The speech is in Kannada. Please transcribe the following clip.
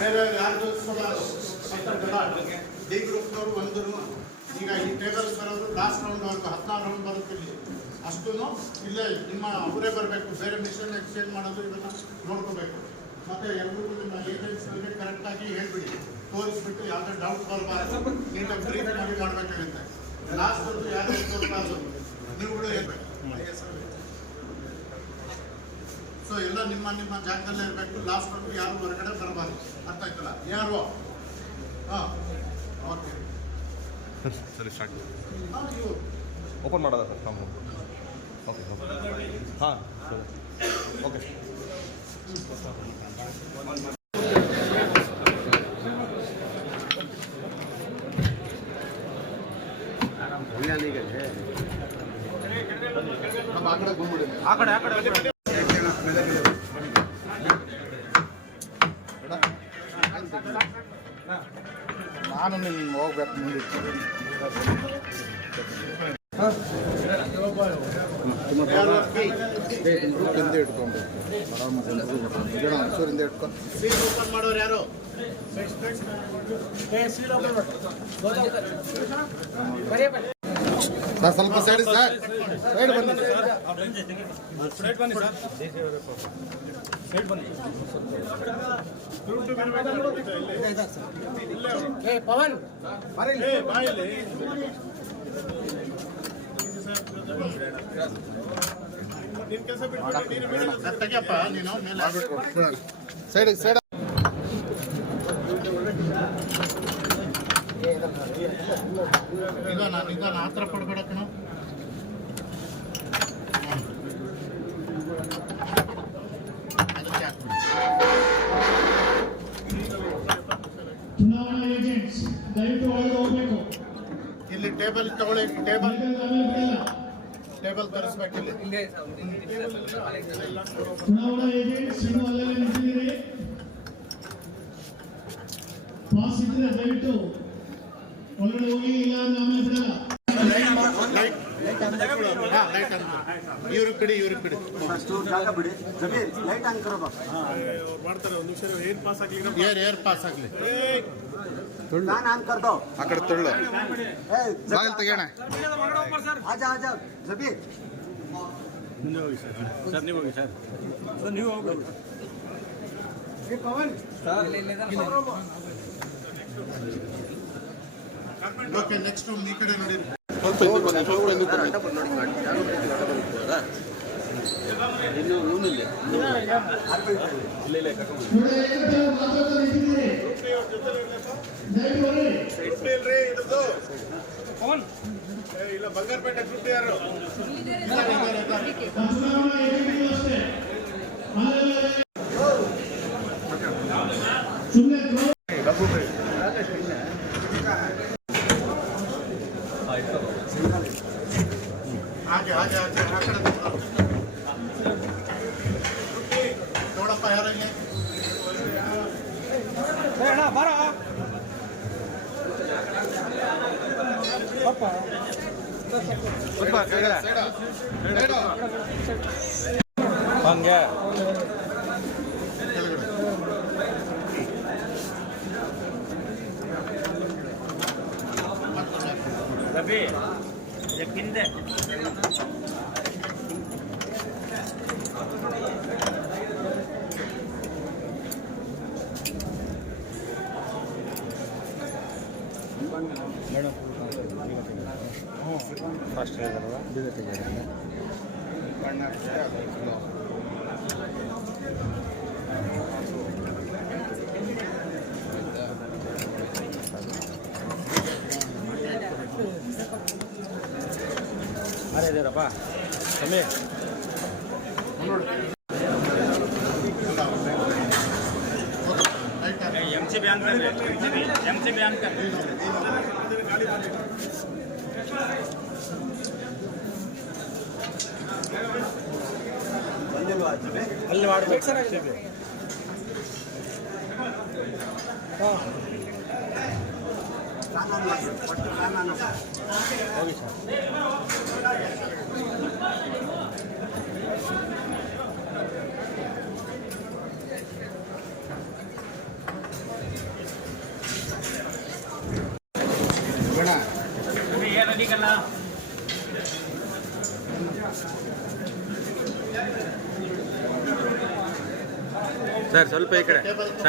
ಬೇರೆ ಯಾರ್ದು ಡಿ ಗ್ರೂಪ್ನವರು ಒಂದು ಈಗ ಈ ಟೇಬಲ್ಸ್ ಬರೋದು ಲಾಸ್ಟ್ ರೌಂಡ್ ಬರುತ್ತೆ ಹದಿನಾರು ರೌಂಡ್ ಬರುತ್ತೆ ಇಲ್ಲಿ. ಅಷ್ಟೂ ಇಲ್ಲೇ ನಿಮ್ಮ ಅವರೇ ಬರಬೇಕು. ಬೇರೆ ಮಿಷನ್ ಎಕ್ಸ್ಚೇಂಜ್ ಮಾಡೋದು ಇದನ್ನು ನೋಡ್ಕೋಬೇಕು. ಮತ್ತೆ ಎಲ್ರಿಗೂ ನಿಮ್ಮ ಏಜೆನ್ಸಿಗಳಿಗೆ ಕರೆಕ್ಟಾಗಿ ಹೇಳ್ಬಿಡಿ. ತೋರಿಸ್ಬಿಟ್ಟು ಯಾವುದೇ ಡೌಟ್ ಬರಬಾರ್ದು. ನೀಟಾಗಿ ಬ್ರೀಫ್ ಮಾಡಿ ಮಾಡಬೇಕಾಗುತ್ತೆ. ಲಾಸ್ಟ್ ಯಾರು ತೋರಿಸಬಾರ್ದು ನೀವುಗಳು ಹೇಳ್ಬೇಕು. ಸೊ ಎಲ್ಲ ನಿಮ್ಮ ನಿಮ್ಮ ಜಾಗದಲ್ಲೇ ಇರಬೇಕು. ಲಾಸ್ಟ್ ಬಂದು ಯಾರು ಹೊರಗಡೆ ಬರಬಾರ್ದು. ಅರ್ಥ ಆಯ್ತಲ್ಲ? ಯಾರು? ಹಾಂ. ಓಕೆ ಸರಿ ಸ್ಟಾರ್ಟ್ ಓಪನ್ ಮಾಡೋದ ಸರ್ ಫಾರ್ಮ್ ಓಕೆ ಹಾಂ ಸರಿ. ಓಕೆ ನಮ್ಮ ಆ ಕಡೆ ಗುಂಬಿಡಿ ನಾನು ನಿಮ್ಗೆ ಹೋಗ್ಬೇಕು ಮುಂದೆ ಹಿಂದೆ ಇಟ್ಕೊಂಡು ಹಸುರಿಂದ ಇಟ್ಕೊ ಸೀಲ್ ಓಪನ್ ಮಾಡೋರು ಯಾರು ಸರ್ ಸ್ವಲ್ಪ ಸೈಡ್ ಸರ್. ಸೈಡ್ ಬನ್ನಿ. ಪವನ್ ಸರ್, ತೆಗಿಯಪ್ಪ ನೀನು ಮೇಲೆ. ಸೈಡ್ ಸೈಡ್ ನಾನು ಈಗ ಆ ಥರ ಪಡ್ಬೇಡ ಕಣ. ಚುನಾವಣಾ ಏಜೆಂಟ್ಸ್ ದಯವಿಟ್ಟು ಒಳಗೆ ಹೋಗ್ಬೇಕು. ಇಲ್ಲಿ ಟೇಬಲ್ ತಗೊಳ್ಳಿ ಟೇಬಲ್. ಟೇಬಲ್ ತರಿಸ್ಬೇಕು ಇಲ್ಲಿ. ಚುನಾವಣಾ ಏಜೆಂಟ್ಸ್ ಇನ್ನು ಅಲ್ಲೇ ನಿಂತಿದ್ದೀರಿ. ಪಾಸ್ ಇದ್ರೆ ದಯವಿಟ್ಟು ಒಳಗಡೆ ಹೋಗಿ ಇಲ್ಲ ಅಂದ್ರೆ ಆಮೇಲೆ ಬಿಡಲ್ಲ ಲೈಟ್ ಹಾ ಲೈಟ್ ಆನ್ ಇವ್ರಿಗೆ ಬಿಡಿ ಒಂದು ನಿಮಿಷ ಏರ್ ಏರ್ ಪಾಸ್ ಆಗಲಿ ಆ ಕಡೆ ತೊಳ್ಳು. ಬಾಗಿಲು ತೆಗಿಯೋಣ. ಓಕೆ ನೆಕ್ಸ್ಟ್ ಈ ಕಡೆ ನೋಡಿ. ನೋಡಿ ಬರ್ರಿ ಆ ಇಲ್ಲ ಬಂಗಾರಪೇಟೆ ಯಾರು ಸುಮ್ಮನೆ ಹಾಗೆ ಹಾಗೆ ಹಾಗೆ ಆ ಕಡೆ ತಗೊಳ್ಳೋ. ನೋಡಪ್ಪ ಯಾರು ಇಲ್ಲಿ ಹಂಗೆ ಕೆಳಗಡೆ ರವಿ ಹಿಂದೆ ಫಾಸ್ಟ್ ಹೇಳಿದಾರಲ್ಲ ಅರೆ ಇದ್ದೀರಪ್ಪ Sameer light on. M C B ಅನ್ಕರ್ M C B ಅನ್ಕರ್ ಅಲ್ಲಿ ಮಾಡ್ಬೇಕು ಸರ್ ಹಾಂ ಹೋಗಿ sir ready ka na. Sir ಸ್ವಲ್ಪ ಈ ಕಡೆ.